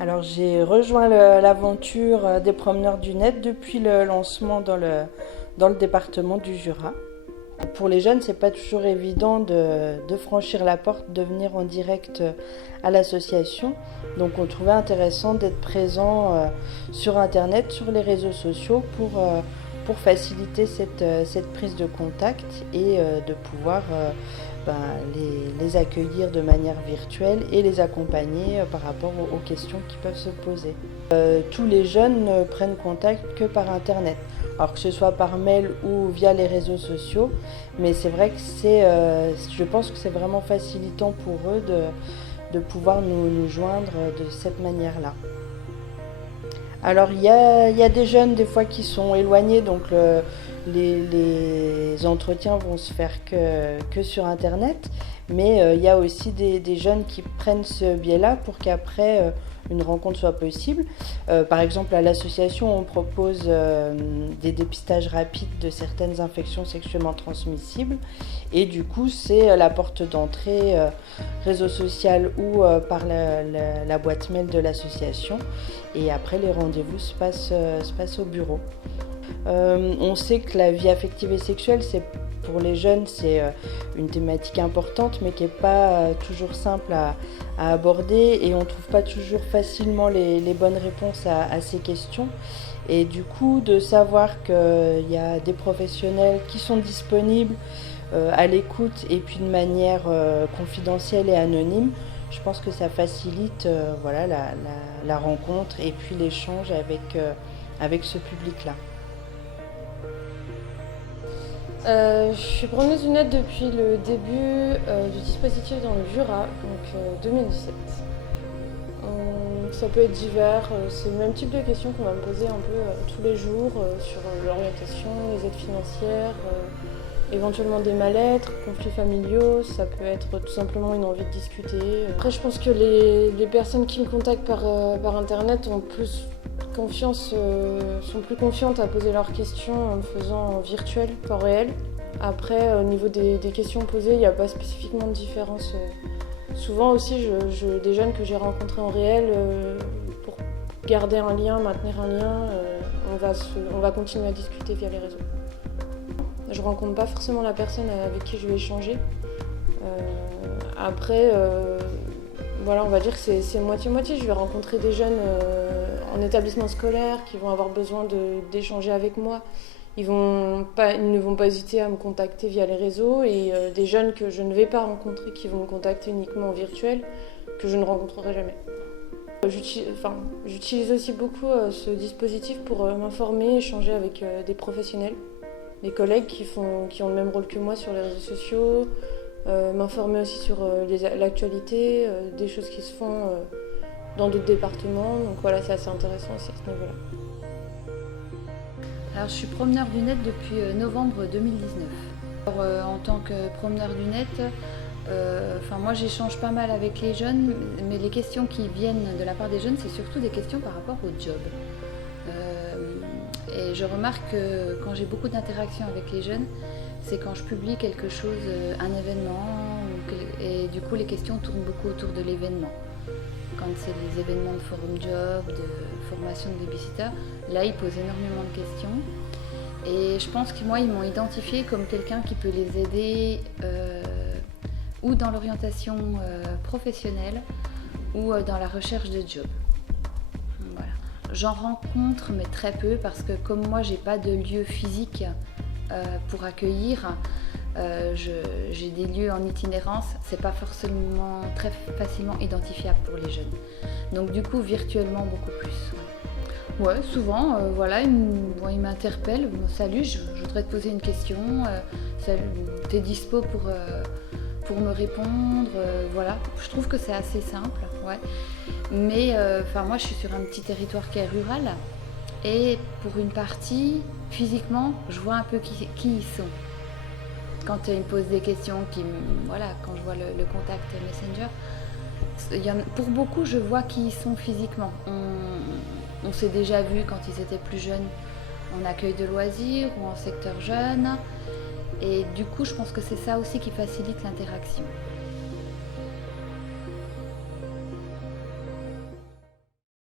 Alors j'ai rejoint l'aventure des promeneurs du net depuis le lancement dans le département du Jura. Pour les jeunes, c'est pas toujours évident de franchir la porte, de venir en direct à l'association. Donc on trouvait intéressant d'être présent sur Internet, sur les réseaux sociaux pour faciliter cette prise de contact et de pouvoir ben, les accueillir de manière virtuelle et les accompagner par rapport aux questions qui peuvent se poser. Tous les jeunes ne prennent contact que par Internet, alors que ce soit par mail ou via les réseaux sociaux, mais c'est vrai que je pense que c'est vraiment facilitant pour eux de pouvoir nous joindre de cette manière-là. Alors il y a des jeunes des fois qui sont éloignés, donc les entretiens vont se faire que sur Internet, mais il y a aussi des jeunes qui prennent ce biais-là pour qu'après une rencontre soit possible. Par exemple, à l'association, on propose des dépistages rapides de certaines infections sexuellement transmissibles, et du coup, c'est la porte d'entrée réseau social ou par la boîte mail de l'association. Et après, les rendez-vous se passent au bureau. On sait que la vie affective et sexuelle, pour les jeunes, c'est une thématique importante, mais qui n'est pas toujours simple à aborder, et on ne trouve pas toujours facilement les bonnes réponses à ces questions. Et du coup, de savoir qu'il y a des professionnels qui sont disponibles à l'écoute et puis de manière confidentielle et anonyme, je pense que ça facilite voilà, la rencontre et puis l'échange avec ce public-là. Je suis preneuse du net depuis le début du dispositif dans le Jura, donc 2017. Ça peut être divers, c'est le même type de questions qu'on va me poser un peu tous les jours sur l'orientation, les aides financières, éventuellement des mal-être, conflits familiaux, ça peut être tout simplement une envie de discuter. Après, je pense que les personnes qui me contactent par internet ont plus confiance, sont plus confiantes à poser leurs questions en le faisant en virtuel qu'en réel. Après, au niveau des questions posées, il n'y a pas spécifiquement de différence. Souvent aussi, des jeunes que j'ai rencontrés en réel, pour garder un lien, maintenir un lien, on va continuer à discuter via les réseaux. Je rencontre pas forcément la personne avec qui je vais échanger. Après, voilà, on va dire que c'est moitié-moitié. Je vais rencontrer des jeunes en établissement scolaire qui vont avoir besoin d'échanger avec moi. Ils ne vont pas hésiter à me contacter via les réseaux, et des jeunes que je ne vais pas rencontrer qui vont me contacter uniquement en virtuel, que je ne rencontrerai jamais. J'utilise aussi beaucoup ce dispositif pour m'informer, échanger avec des professionnels, des collègues qui ont le même rôle que moi sur les réseaux sociaux, m'informer aussi sur l'actualité, des choses qui se font dans d'autres départements. Donc voilà, c'est assez intéressant aussi à ce niveau-là. Alors, je suis promeneur du net depuis novembre 2019. Alors, en tant que promeneur du net, moi j'échange pas mal avec les jeunes, mais les questions qui viennent de la part des jeunes, c'est surtout des questions par rapport au job. Et je remarque que quand j'ai beaucoup d'interactions avec les jeunes, c'est quand je publie quelque chose, un événement, et du coup les questions tournent beaucoup autour de l'événement. Quand c'est les événements de forum job, de formation de babysitter, là ils posent énormément de questions. Et je pense que moi ils m'ont identifié comme quelqu'un qui peut les aider ou dans l'orientation professionnelle ou dans la recherche de job. Voilà. J'en rencontre mais très peu, parce que comme moi j'ai pas de lieu physique pour accueillir, j'ai des lieux en itinérance, c'est pas forcément très facilement identifiable pour les jeunes. Donc du coup virtuellement beaucoup plus. Ouais, souvent, voilà, ils m'interpellent. Bon, salut, je voudrais te poser une question. T'es dispo pour me répondre, voilà. Je trouve que c'est assez simple, ouais. Mais moi je suis sur un petit territoire qui est rural, et pour une partie, physiquement, je vois un peu qui ils sont. Quand ils me posent des questions, quand je vois le contact Messenger, pour beaucoup, je vois qui ils sont physiquement. On s'est déjà vu quand ils étaient plus jeunes en accueil de loisirs ou en secteur jeune. Et du coup, je pense que c'est ça aussi qui facilite l'interaction.